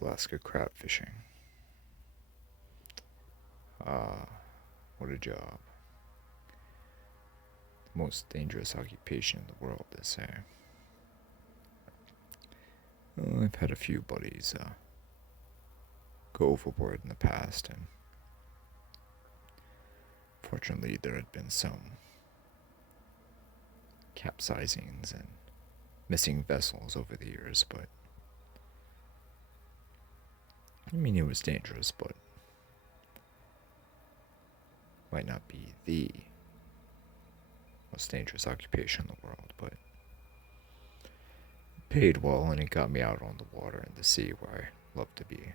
Alaska crab fishing. Ah, what a job. The most dangerous occupation in the world, they say. Well, I've had a few buddies go overboard in the past, and fortunately there had been some capsizings and missing vessels over the years, but I mean, it was dangerous, but might not be the most dangerous occupation in the world, but it paid well and it got me out on the water and the sea where I love to be.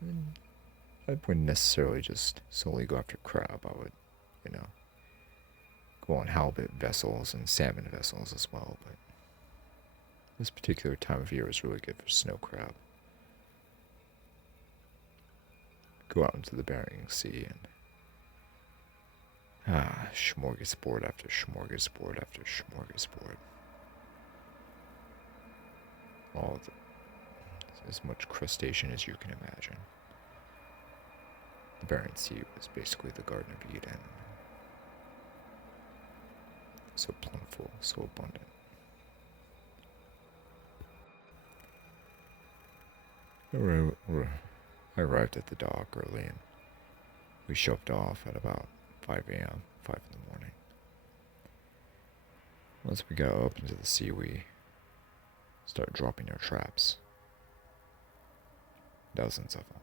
And I wouldn't necessarily just solely go after crab. I would, you know, go on halibut vessels and salmon vessels as well, but this particular time of year is really good for snow crab. Go out into the Bering Sea and smorgasbord after smorgasbord after smorgasbord. All of as much crustacean as you can imagine. The Bering Sea was basically the Garden of Eden. So plentiful, so abundant. I arrived at the dock early and we shoved off at about 5 a.m., 5 in the morning. Once we got up into the sea, we started dropping our traps. Dozens of them,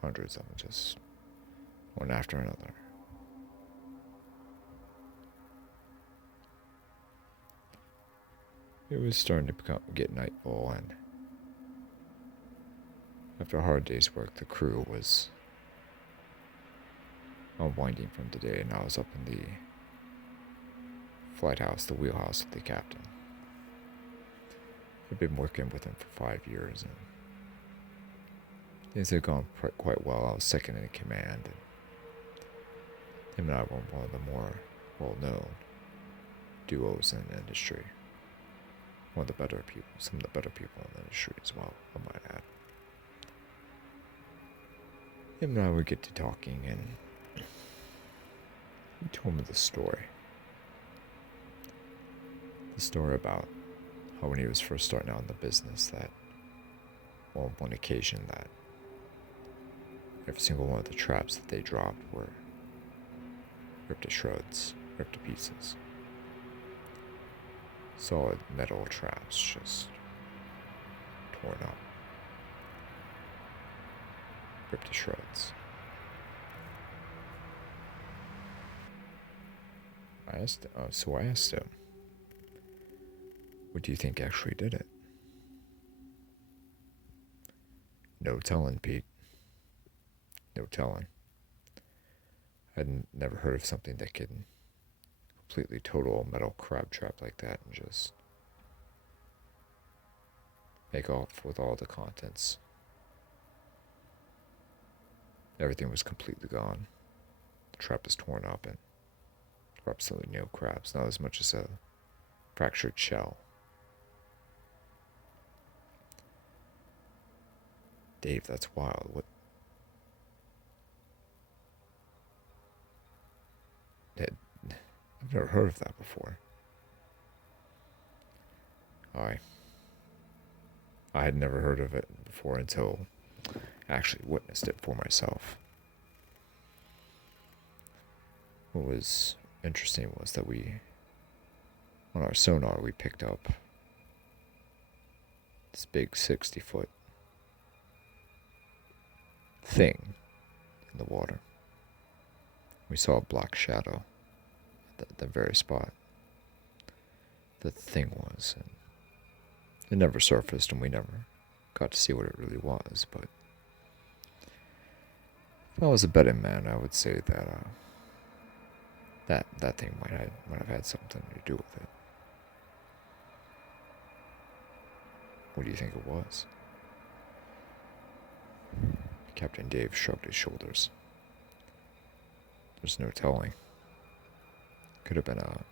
hundreds of them, just one after another. It was starting to get nightfall, and after a hard day's work, the crew was unwinding from the day, and I was up in the flight house, the wheelhouse with the captain. I'd been working with him for 5 years, and things had gone quite well. I was second in command, and him and I were one of the more well-known duos in the industry. One of the better people, some of the better people in the industry as well, I might add. Him and I would get to talking, and he told me the story. The story about how when he was first starting out in the business, that on one occasion that every single one of the traps that they dropped were ripped to shreds, ripped to pieces. Solid metal traps just torn up, ripped to shreds. I asked him, what do you think actually did it? No telling, Pete. No telling. I'd never heard of something that could completely total a metal crab trap like that and just make off with all the contents. Everything was completely gone. The trap was torn up and there were absolutely no crabs, not as much as a fractured shell. Dave, that's wild. What? I've never heard of that before. I had never heard of it before until I actually witnessed it for myself. What was interesting was that on our sonar, we picked up this big 60-foot thing in the water. We saw a black shadow at the very spot that the thing was, and it never surfaced, and we never got to see what it really was. But if I was a betting man, I would say that that thing might have had something to do with it. What do you think it was? Captain Dave shrugged his shoulders. There's no telling. Could have been a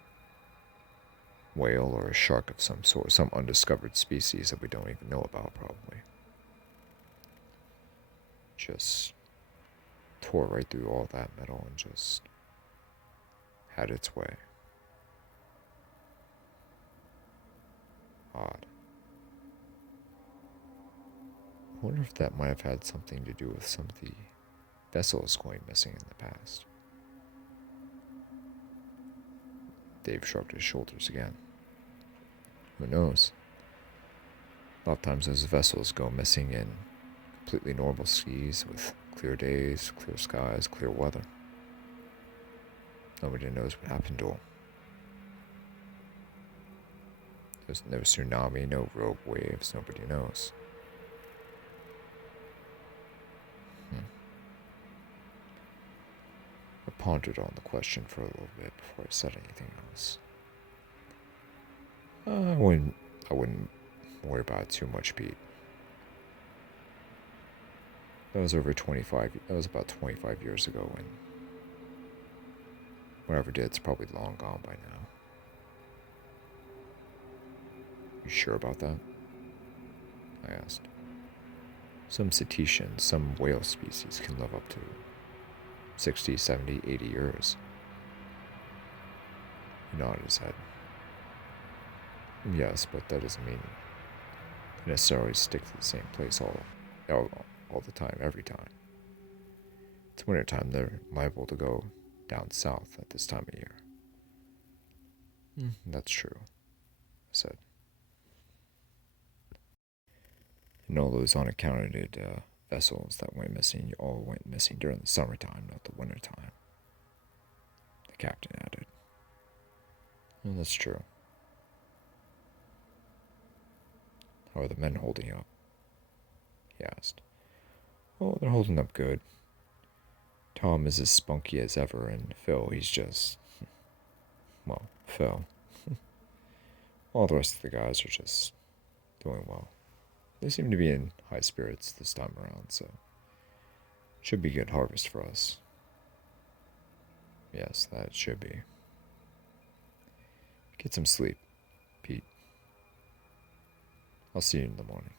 whale or a shark of some sort, some undiscovered species that we don't even know about, probably. Just tore right through all that metal and just had its way. Odd. I wonder if that might have had something to do with some of the vessels going missing in the past. Dave shrugged his shoulders again. Who knows? A lot of times those vessels go missing in completely normal seas with clear days, clear skies, clear weather. Nobody knows what happened to them. There's no tsunami, no rogue waves, nobody knows. I pondered on the question for a little bit before I said anything else. I wouldn't worry about it too much, Pete. That was about 25 years ago, and whatever did, it's probably long gone by now. You sure about that? I asked. Some cetaceans, some whale species can live up to 60, 70, 80 years. He nodded his head. Yes, but that doesn't mean they necessarily stick to the same place all the time, every time. It's wintertime, they're liable to go down south at this time of year. That's true, I said. And all those unaccounted vessels that went missing all went missing during the summertime, not the wintertime, the captain added. Well, that's true. How are the men holding up? He asked. Oh, they're holding up good. Tom is as spunky as ever, and Phil, he's just... well, Phil. All the rest of the guys are just doing well. They seem to be in high spirits this time around, so should be good harvest for us. Yes, that should be. Get some sleep, Pete. I'll see you in the morning.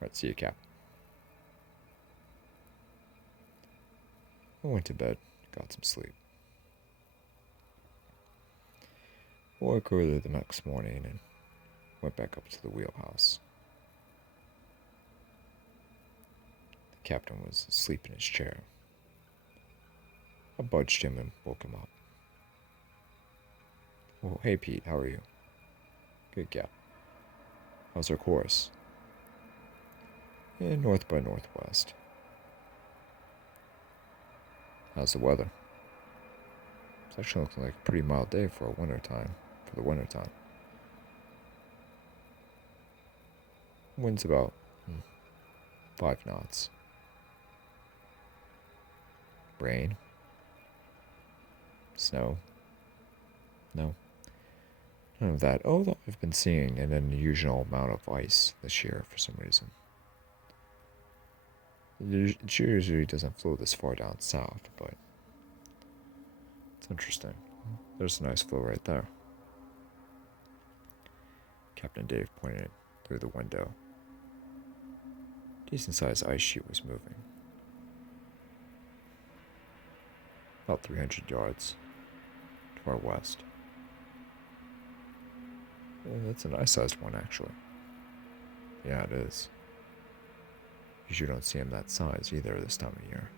Alright, see you, Cap. I went to bed, got some sleep. Woke early the next morning and went back up to the wheelhouse. The captain was asleep in his chair. I budged him and woke him up. Oh, hey Pete, how are you? Good, Cap. How's our course? North by northwest. How's the weather? It's actually looking like a pretty mild day for the wintertime. Wind's about 5 knots. Rain? Snow? No. None of that. Although I've been seeing an unusual amount of ice this year for some reason. It usually doesn't flow this far down south, but it's interesting. There's a nice flow right there. Captain Dave pointed through the window. Decent-sized ice sheet was moving. About 300 yards to our west. That's a nice-sized one, actually. Yeah, it is. Usually don't see them that size either this time of year.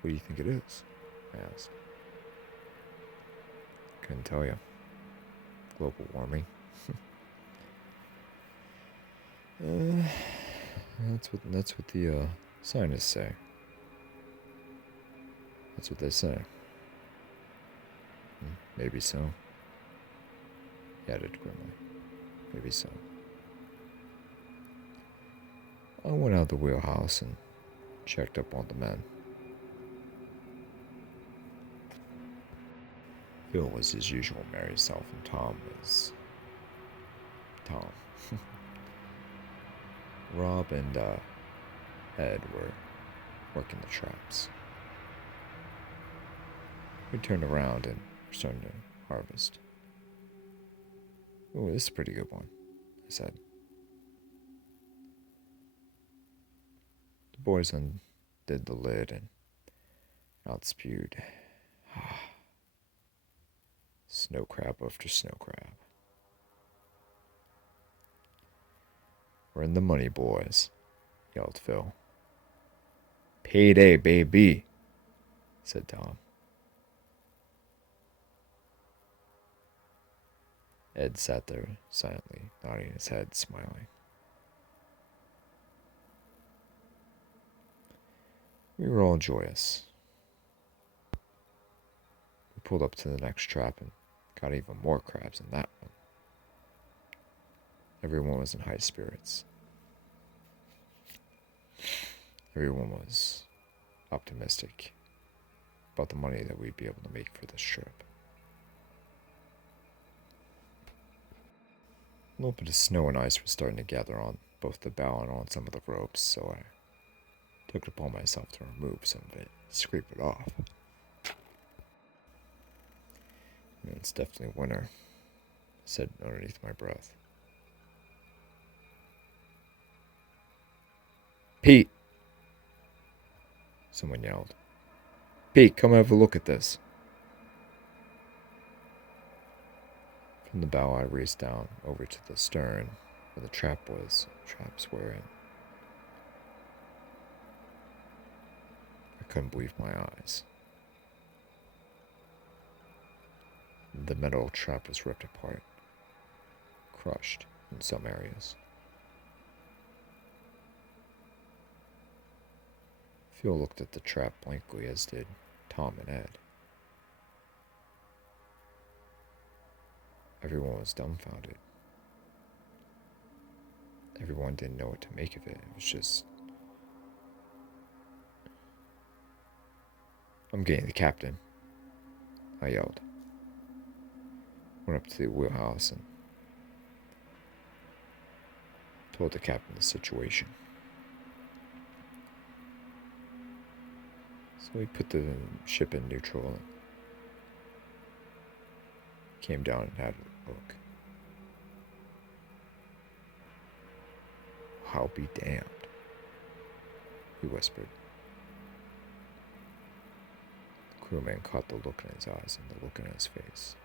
What do you think it is? I asked. Couldn't tell you. Global warming. That's what the scientists say. That's what they say. Maybe so. He added grimly. Maybe so. I went out the wheelhouse and checked up on the men. Phil was his usual merry self, and Tom was... Tom. Rob and Ed were working the traps. We turned around and were starting to harvest. Ooh, this is a pretty good one, I said. The boys undid the lid and out spewed snow crab after snow crab. We're in the money, boys, yelled Phil. Payday, baby, said Tom. Ed sat there silently, nodding his head, smiling. We were all joyous. We pulled up to the next trap and got even more crabs in that one. Everyone was in high spirits. Everyone was optimistic about the money that we'd be able to make for this trip. A little bit of snow and ice was starting to gather on both the bow and on some of the ropes, so I took it upon myself to remove some of it, scrape it off. It's definitely winter, I said underneath my breath. Pete! Someone yelled. Pete, come have a look at this. From the bow, I raced down over to the stern where the traps were, and I couldn't believe my eyes. The metal trap was ripped apart, crushed in some areas. Phil looked at the trap blankly, as did Tom and Ed. Everyone was dumbfounded. Everyone didn't know what to make of it. It was just... I'm getting the captain, I yelled. Went up to the wheelhouse and told the captain the situation. So we put the ship in neutral and came down and had a look. I'll be damned, he whispered. The crewman caught the look in his eyes and the look in his face.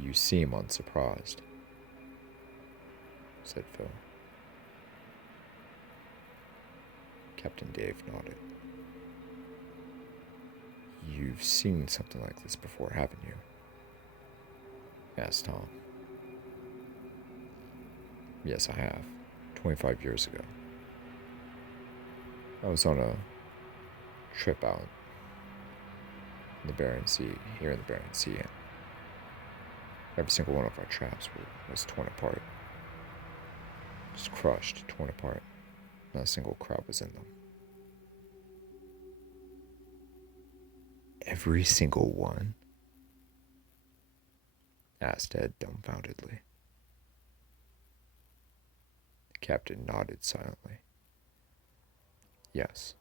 You seem unsurprised, said Phil. Captain Dave nodded. You've seen something like this before, haven't you? Asked Tom. Yes, I have. 25 years ago. I was on a trip out in the Bering Sea, here in the Bering Sea, and every single one of our traps was torn apart. Just crushed, torn apart. Not a single crab was in them. Every single one? Asked Ed dumbfoundedly. The captain nodded silently. Yes,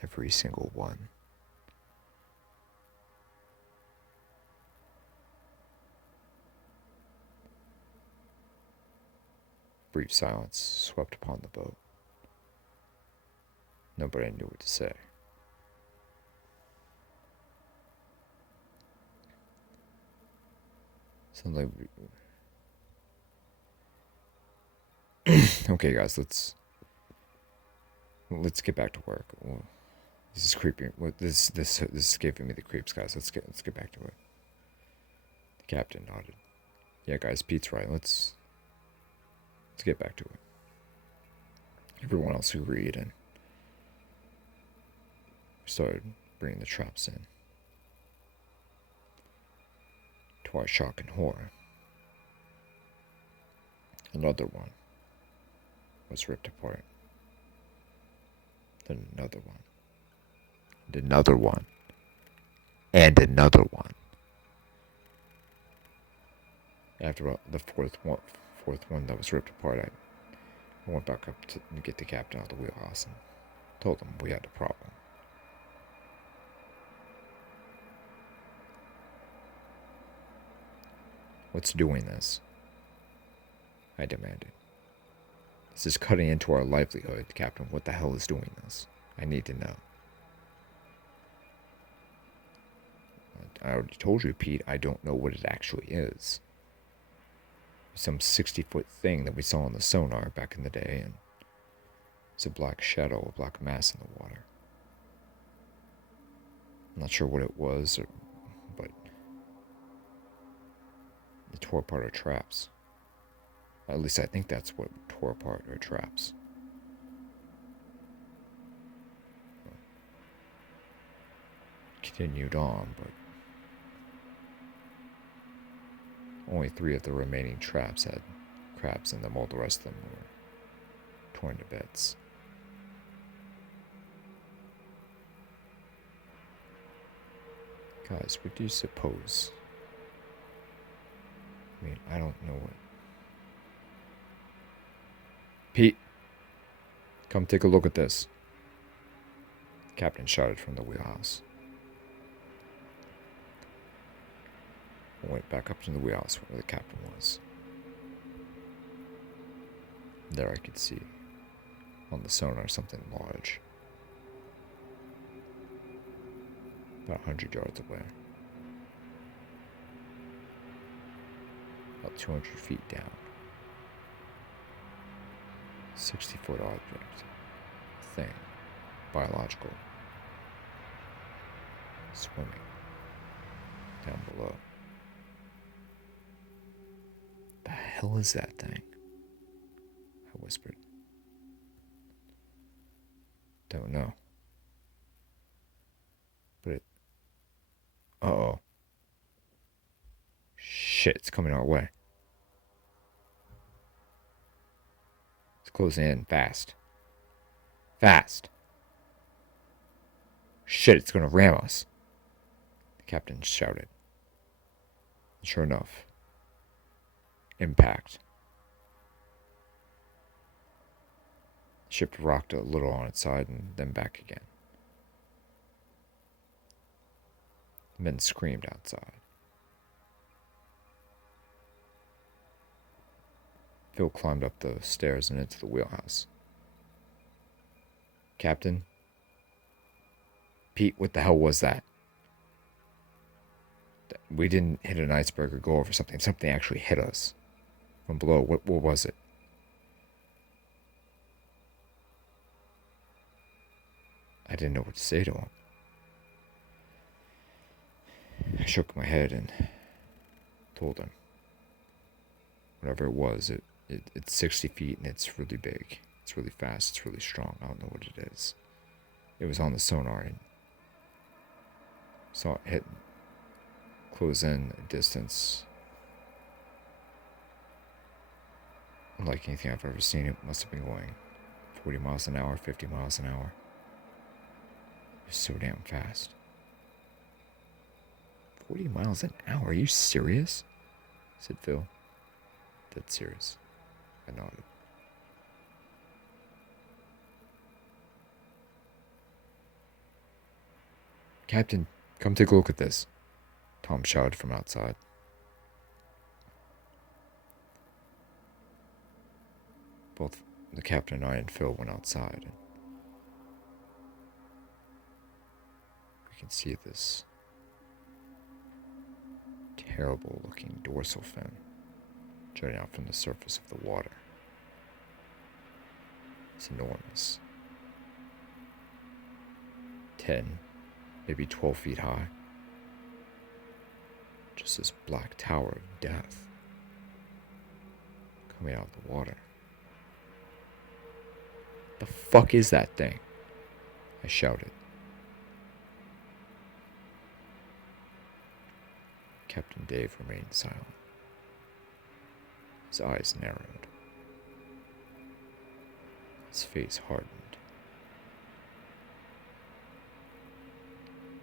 every single one. Brief silence swept upon the boat. Nobody knew what to say. Suddenly, okay, guys, let's get back to work. This is creepy. This is giving me the creeps, guys. Let's get back to it. The captain nodded. Yeah, guys, Pete's right. Let's get back to it. Everyone else agreed, and we started bringing the traps in. To our shock and horror, another one was ripped apart. Then another one. And another one. And another one. After the fourth one that was ripped apart, I went back up to get the captain out of the wheelhouse and told him we had a problem. What's doing this? I demanded. This is cutting into our livelihood, Captain. What the hell is doing this? I need to know. I already told you, Pete, I don't know what it actually is. Some 60-foot thing that we saw on the sonar back in the day, and it's a black shadow, a black mass in the water. I'm not sure what it was, but it tore apart our traps. At least I think that's what tore apart our traps. Continued on, but only 3 of the remaining traps had crabs in them. All the rest of them were torn to bits. Guys, what do you suppose? I mean, I don't know what. Pete, come take a look at this. The captain shouted from the wheelhouse. I went back up to the wheelhouse where the captain was. There I could see, on the sonar, something large. About 100 yards away. About 200 feet down. 60-foot object. Thing. Biological. Swimming. Down below. The hell is that thing? I whispered. Don't know. But it... Uh-oh. Shit, it's coming our way. It's closing in fast. Fast. Shit, it's gonna ram us. The captain shouted. And sure enough. Impact. The ship rocked a little on its side and then back again. The men screamed outside. Phil climbed up the stairs and into the wheelhouse. Captain? Pete, what the hell was that? We didn't hit an iceberg or go over something. Something actually hit us. From below. What was it? I didn't know what to say to him. I shook my head and told him. Whatever it was, it's 60 feet and it's really big. It's really fast. It's really strong. I don't know what it is. It was on the sonar and saw it hit, close in a distance. Unlike anything I've ever seen, it must have been going 40 miles an hour, 50 miles an hour. It was so damn fast. 40 miles an hour? Are you serious? Said Phil. Dead serious. I nodded. Captain, come take a look at this. Tom shouted from outside. Both the captain and I and Phil went outside. And we can see this terrible looking dorsal fin jutting out from the surface of the water. It's enormous. 10, maybe 12 feet high. Just this black tower of death coming out of the water. The fuck is that thing? I shouted. Captain Dave remained silent. His eyes narrowed. His face hardened.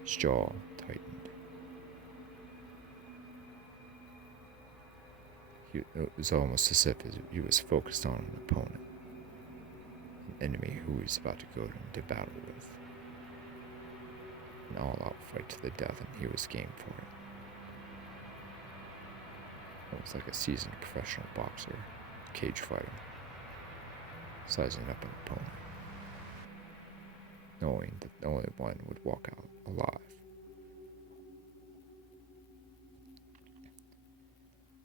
His jaw tightened. It was almost as if he was focused on an opponent. An enemy who he was about to go into battle with. An all-out fight to the death, and he was game for it. It was like a seasoned professional boxer, cage fighter, sizing up an opponent, knowing that only one would walk out alive.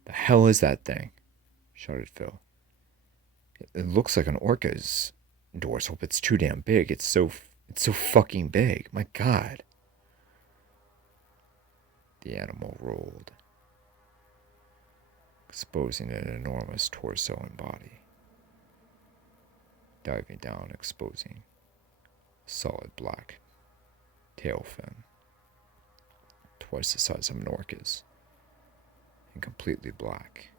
The hell is that thing? Shouted Phil. It looks like an orca's dorsal, but it's too damn big. It's so fucking big. My God. The animal rolled, exposing an enormous torso and body, diving down, exposing a solid black tail fin, twice the size of an orca's, and completely black.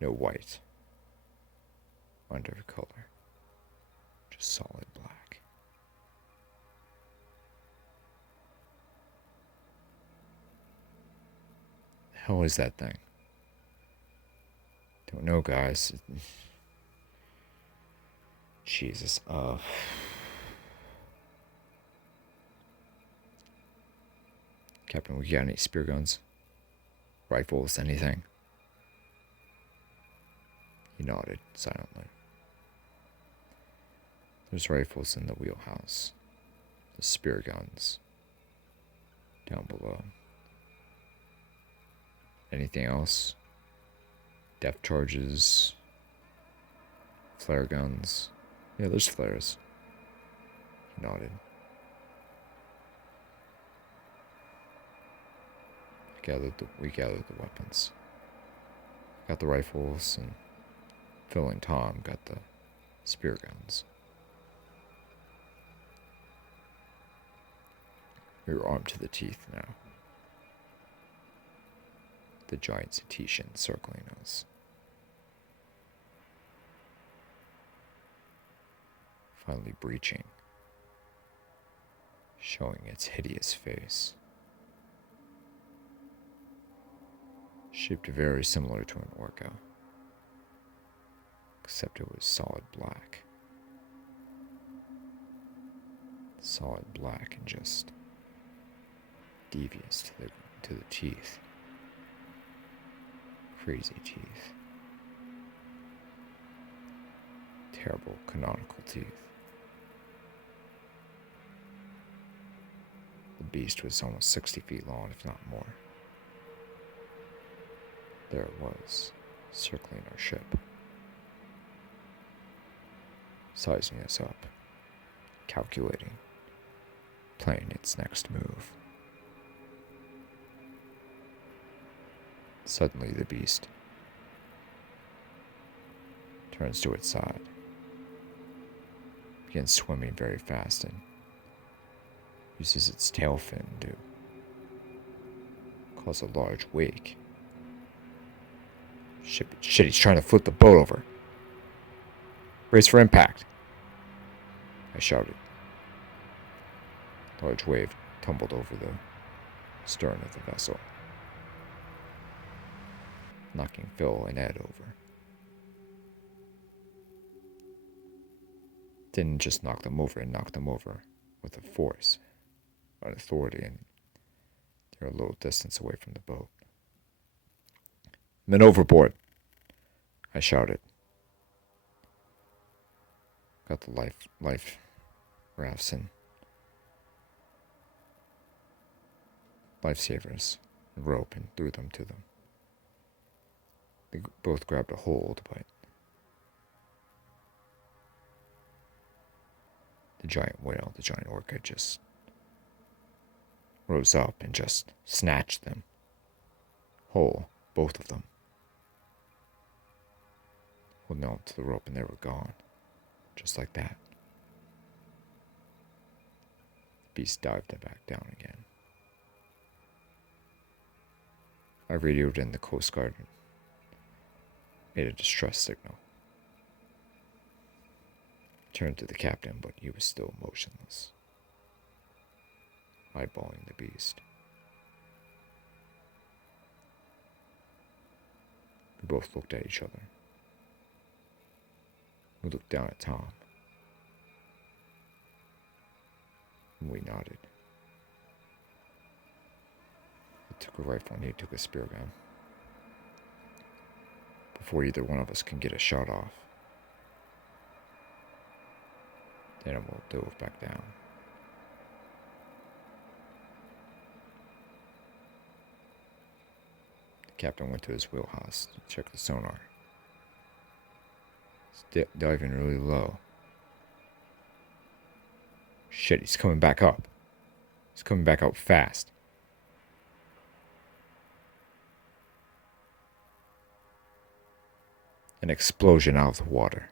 No white under color, just solid black. The hell is that thing? Don't know, guys. Jesus. Captain, we got any spear guns? Rifles, anything? He nodded silently. There's rifles in the wheelhouse. The spear guns down below. Anything else? Depth charges? Flare guns? Yeah, there's flares. He nodded. We gathered the weapons. Got the rifles, and Phil and Tom got the spear guns. We were armed to the teeth now. The giant cetacean circling us. Finally breaching, showing its hideous face. Shaped very similar to an orca, except it was solid black. Solid black and just devious to the teeth. Crazy teeth. Terrible canonical teeth. The beast was almost 60 feet long, if not more. There it was, circling our ship, sizing us up, calculating, planning its next move. Suddenly the beast turns to its side, begins swimming very fast, and uses its tail fin to cause a large wake. Shit, he's trying to flip the boat over. Brace for impact, I shouted. A large wave tumbled over the stern of the vessel, knocking Phil and Ed over. Didn't just knock them over, it knocked them over with a force, an authority, and they're a little distance away from the boat. Men overboard, I shouted. Got the life rafts and lifesavers, and rope, and threw them to them. They both grabbed a hold, but the giant whale, the giant orca, just rose up and just snatched them whole, both of them. Holding on to the rope, and they were gone, just like that. The beast dived back down again. I radioed in the Coast Guard and made a distress signal. Turned to the captain, but he was still motionless, eyeballing the beast. We both looked at each other. We looked down at Tom. And we nodded. He took a rifle and he took a spear gun. before either one of us can get a shot off. The animal dove back down. The captain went to his wheelhouse to check the sonar. It's diving really low. Shit, he's coming back up. He's coming back up fast. An explosion out of the water.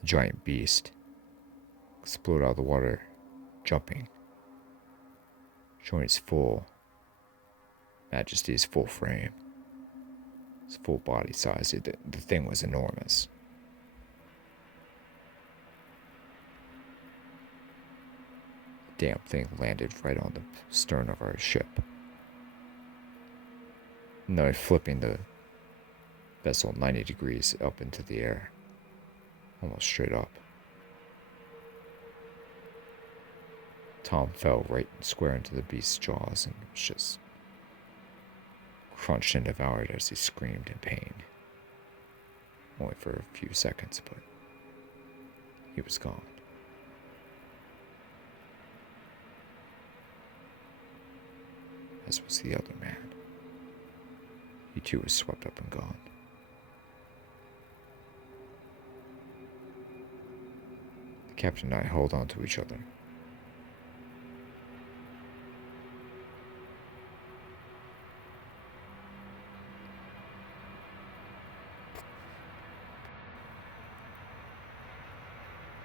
The giant beast exploded out of the water, jumping, showing his full majesty, his full frame, his full body size. The thing was enormous. The damn thing landed right on the stern of our ship. Now flipping the vessel 90 degrees up into the air, almost straight up. Tom fell right square into the beast's jaws and was just crunched and devoured as he screamed in pain. Only for a few seconds, but he was gone. As was the other man. He too was swept up and gone. The captain and I held on to each other.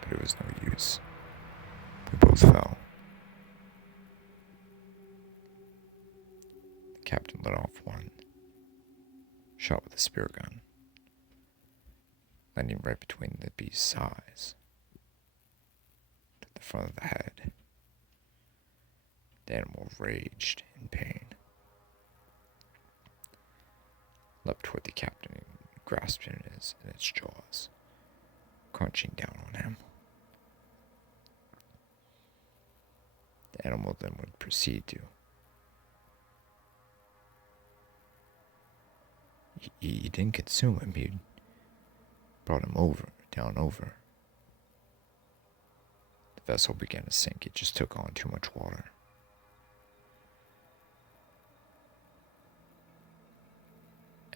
But it was no use. We both fell. The captain let off one shot with a spear gun, landing right between the beast's eyes, to the front of the head. The animal raged in pain, leapt toward the captain and grasped him in its jaws, crunching down on him. The animal then would proceed to He didn't consume him, he brought him down over. The vessel began to sink, it just took on too much water.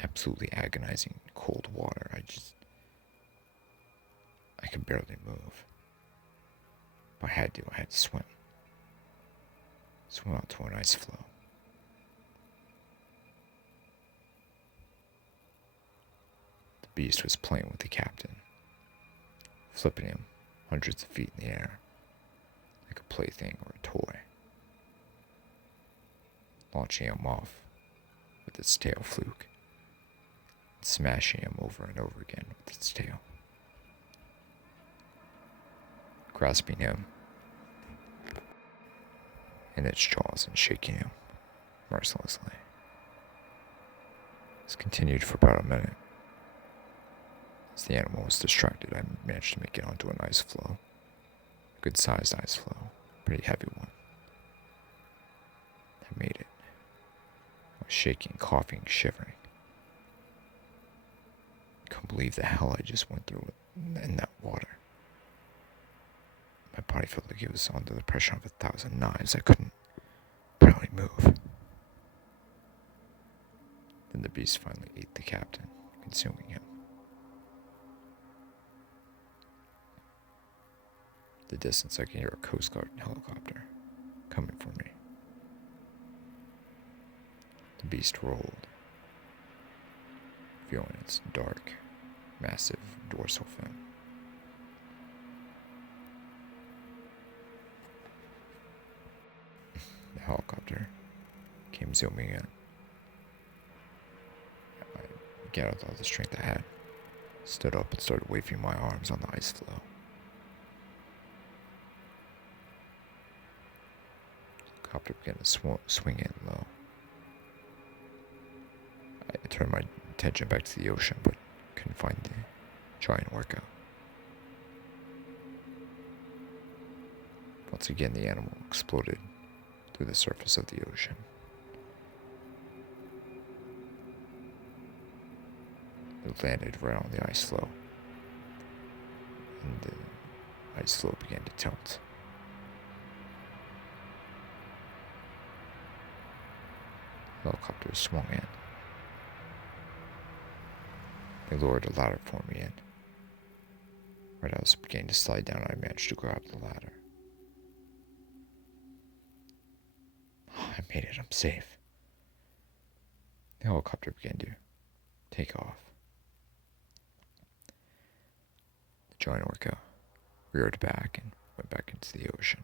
Absolutely agonizing cold water, I could barely move. If I had to swim. Swim out to an ice floe. The beast was playing with the captain, flipping him hundreds of feet in the air, like a plaything or a toy, launching him off with its tail fluke, and smashing him over and over again with its tail, grasping him in its jaws and shaking him mercilessly. This continued for about a minute. As the animal was distracted, I managed to make it onto an ice floe. A good-sized ice floe. Pretty heavy one. I made it. I was shaking, coughing, shivering. I couldn't believe the hell I just went through in that water. My body felt like it was under the pressure of 1,000 knives. I couldn't barely move. Then the beast finally ate the captain, consuming him. The distance, I could hear a Coast Guard helicopter coming for me. The beast rolled, revealing its dark, massive dorsal fin. The helicopter came zooming in. I gathered all the strength I had, stood up and started waving my arms on the ice floe. The helicopter began to swing in low. I turned my attention back to the ocean, but couldn't find the giant orca. Once again, the animal exploded through the surface of the ocean. landed right on the ice floe, and the ice floe began to tilt. The helicopter swung in. They lowered a ladder for me in. Right as it began to slide down, I managed to grab the ladder. Oh, I made it. I'm safe. The helicopter began to take off. The giant orca reared back and went back into the ocean.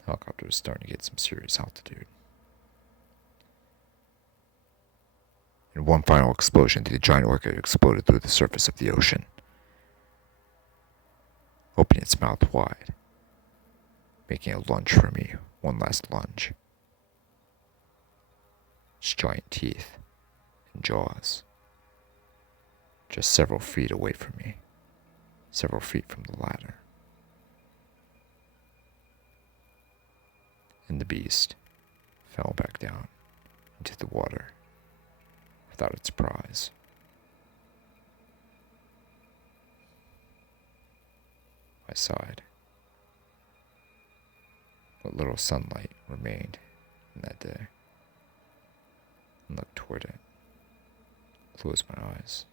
The helicopter was starting to get some serious altitude. In one final explosion, the giant orca exploded through the surface of the ocean, opening its mouth wide, making a lunge for me, one last lunge. Its giant teeth and jaws, just several feet away from me, several feet from the ladder. And the beast fell back down into the water without its prize. I sighed. What little sunlight remained in that day, and looked toward it, closed my eyes,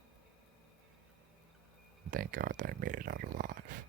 and thank God that I made it out alive.